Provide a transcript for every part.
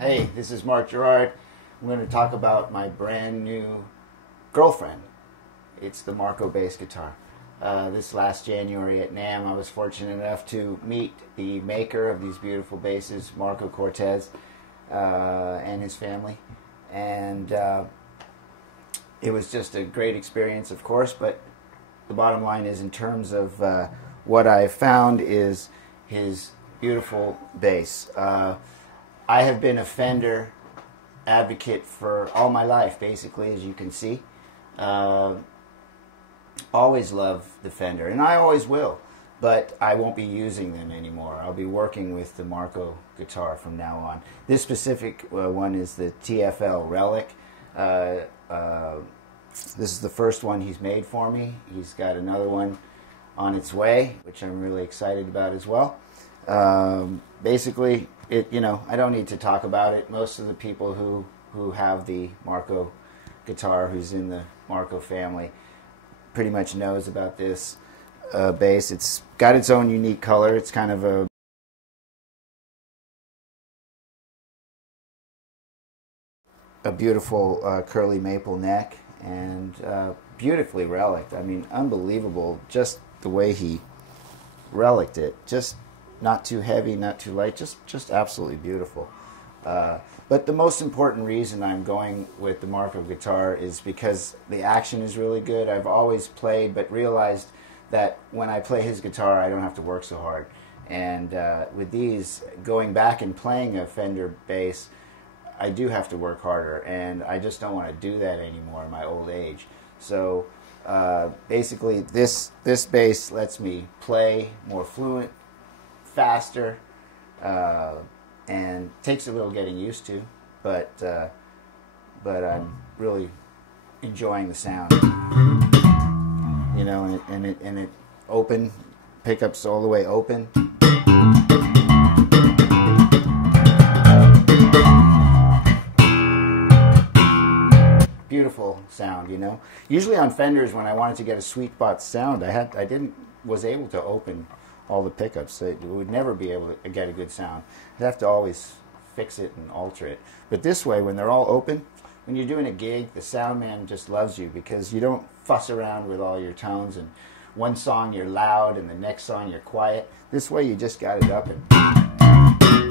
Hey, this is Mark Gerard. I'm going to talk about my brand new girlfriend. It's the Marco bass guitar. This last January at NAMM, I was fortunate enough to meet the maker of these beautiful basses, Marco Cortez, and his family. And it was just a great experience, of course, but the bottom line is, in terms of what I found, is his beautiful bass. I have been a Fender advocate for all my life, basically, as you can see. Always loved the Fender, and I always will, but I won't be using them anymore. I'll be working with the Marco guitar from now on. This specific one is the TFL Relic. This is the first one he's made for me. He's got another one on its way, which I'm really excited about as well. Basically, I don't need to talk about it. Most of the people who have the Marco guitar, who's in the Marco family, pretty much knows about this bass. It's got its own unique color. It's kind of a beautiful curly maple neck, and beautifully reliced. I mean, unbelievable, just the way he reliced it. Just not too heavy, not too light, just absolutely beautiful. But the most important reason I'm going with the Marco guitar is because the action is really good. I've always played, but realized that when I play his guitar, I don't have to work so hard. And with these, going back and playing a Fender bass, I do have to work harder, and I just don't want to do that anymore in my old age. So basically, this bass lets me play more fluent, faster, and takes a little getting used to, but I'm really enjoying the sound. You know, and it open, pickups all the way open. Beautiful sound, you know. Usually on Fenders, when I wanted to get a sweet spot sound, was able to open all the pickups. So it would never be able to get a good sound. I'd have to always fix it and alter it. But this way, when they're all open, when you're doing a gig, the sound man just loves you, because you don't fuss around with all your tones, and one song you're loud and the next song you're quiet. This way you just got it up, and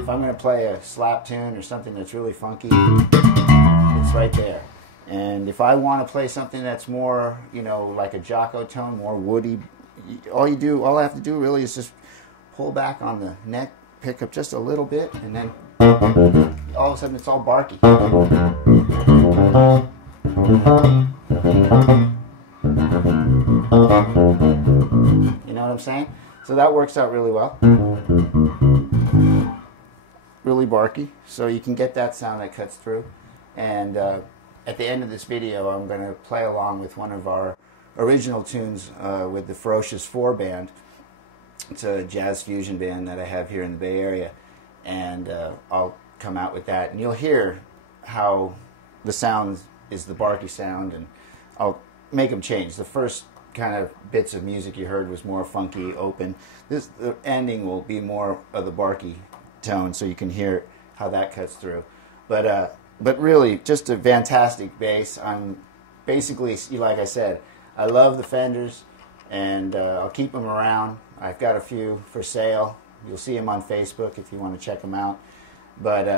if I'm going to play a slap tune or something that's really funky, it's right there. And if I want to play something that's more, like a Jocko tone, more woody, all I have to do really is just pull back on the neck, pick up just a little bit, and then all of a sudden it's all barky. You know what I'm saying? So that works out really well. Really barky, so you can get that sound that cuts through. And at the end of this video, I'm going to play along with one of our original tunes with the Ferocious 4 band. It's a jazz fusion band that I have here in the Bay Area, and I'll come out with that, and you'll hear how the sound is the barky sound, and I'll make them change. The first kind of bits of music you heard was more funky, open. The ending will be more of the barky tone, so you can hear how that cuts through. But really, just a fantastic bass. I'm basically, like I said, I love the Fenders, and I'll keep them around. I've got a few for sale. You'll see them on Facebook if you want to check them out. But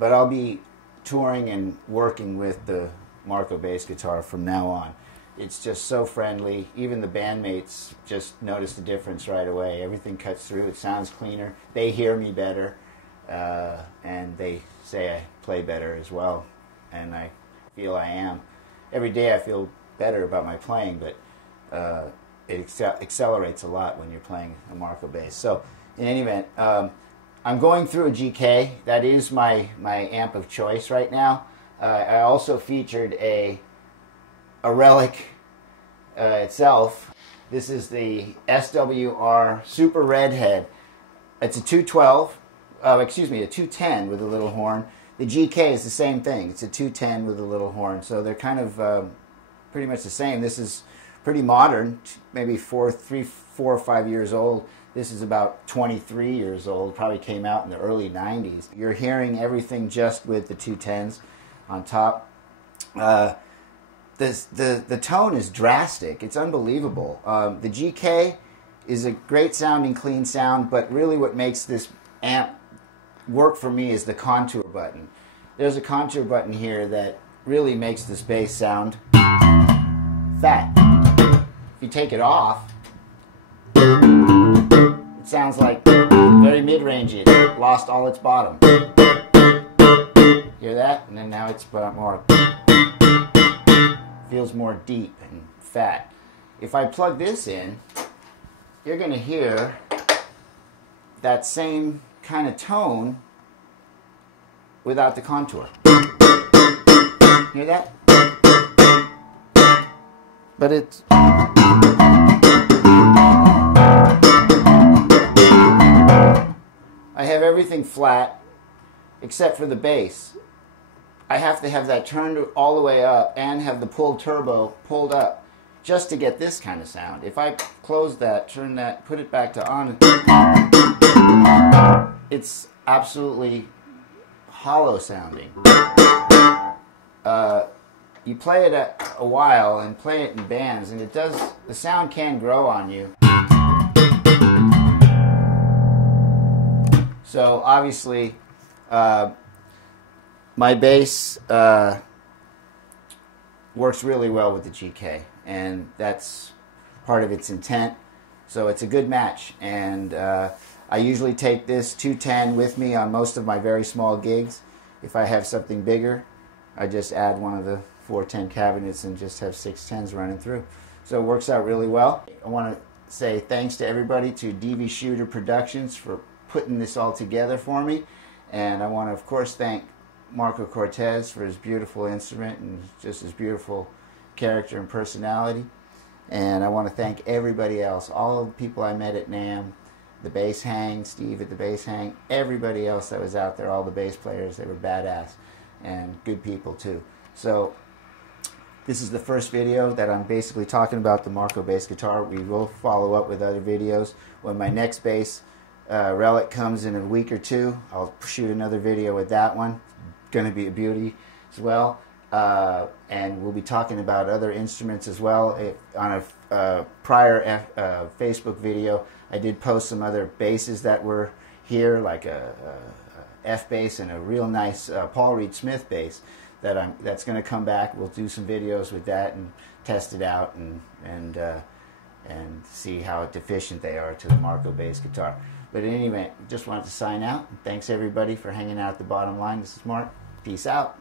I'll be touring and working with the Marco bass guitar from now on. It's just so friendly. Even the bandmates just notice the difference right away. Everything cuts through. It sounds cleaner. They hear me better, and they say I play better as well, and I feel I am. Every day I feel better about my playing, but it accelerates a lot when you're playing a Marco bass. So in any event, I'm going through a GK. That is my amp of choice right now. I also featured a Relic itself. This is the SWR Super Redhead. It's a 212, a 210 with a little horn. The GK is the same thing. It's a 210 with a little horn. So they're kind of pretty much the same. This is pretty modern, maybe 4 or 5 years old. This is about 23 years old, probably came out in the early 90s. You're hearing everything just with the 210s on top. The tone is drastic. It's unbelievable. The GK is a great sounding, clean sound, but really what makes this amp work for me is the contour button. There's a contour button here that really makes this bass sound fat. If you take it off, it sounds like very mid-rangey. It lost all its bottom. Hear that? And then now it's more, feels more deep and fat. If I plug this in, you're going to hear that same kind of tone without the contour. Hear that? But it's... I have everything flat except for the bass. I have to have that turned all the way up and have the pulled turbo pulled up just to get this kind of sound. If I close that, turn that, put it back to on, it's absolutely hollow sounding. You play it a while and play it in bands, and it does, the sound can grow on you. So obviously my bass works really well with the GK, and that's part of its intent. So it's a good match, and I usually take this 210 with me on most of my very small gigs. If I have something bigger, I just add one of the 410 cabinets and just have 610s running through. So it works out really well. I want to say thanks to everybody, to DV Shooter Productions for putting this all together for me, and I want to of course thank Marco Cortez for his beautiful instrument and just his beautiful character and personality. And I want to thank everybody else, all of the people I met at NAMM, the bass hang, Steve at the bass hang, everybody else that was out there, all the bass players. They were badass and good people too. So this is the first video that I'm basically talking about the Marco bass guitar. We will follow up with other videos. When my next bass Relic comes in a week or two, I'll shoot another video with that one. Going to be a beauty as well. And we'll be talking about other instruments as well. On a prior Facebook video, I did post some other basses that were here, like a F bass and a real nice Paul Reed Smith bass that's going to come back. We'll do some videos with that and test it out and see how deficient they are to the Marco bass guitar. But in any event, just wanted to sign out. Thanks everybody for hanging out at the bottom line. This is Mark. Peace out.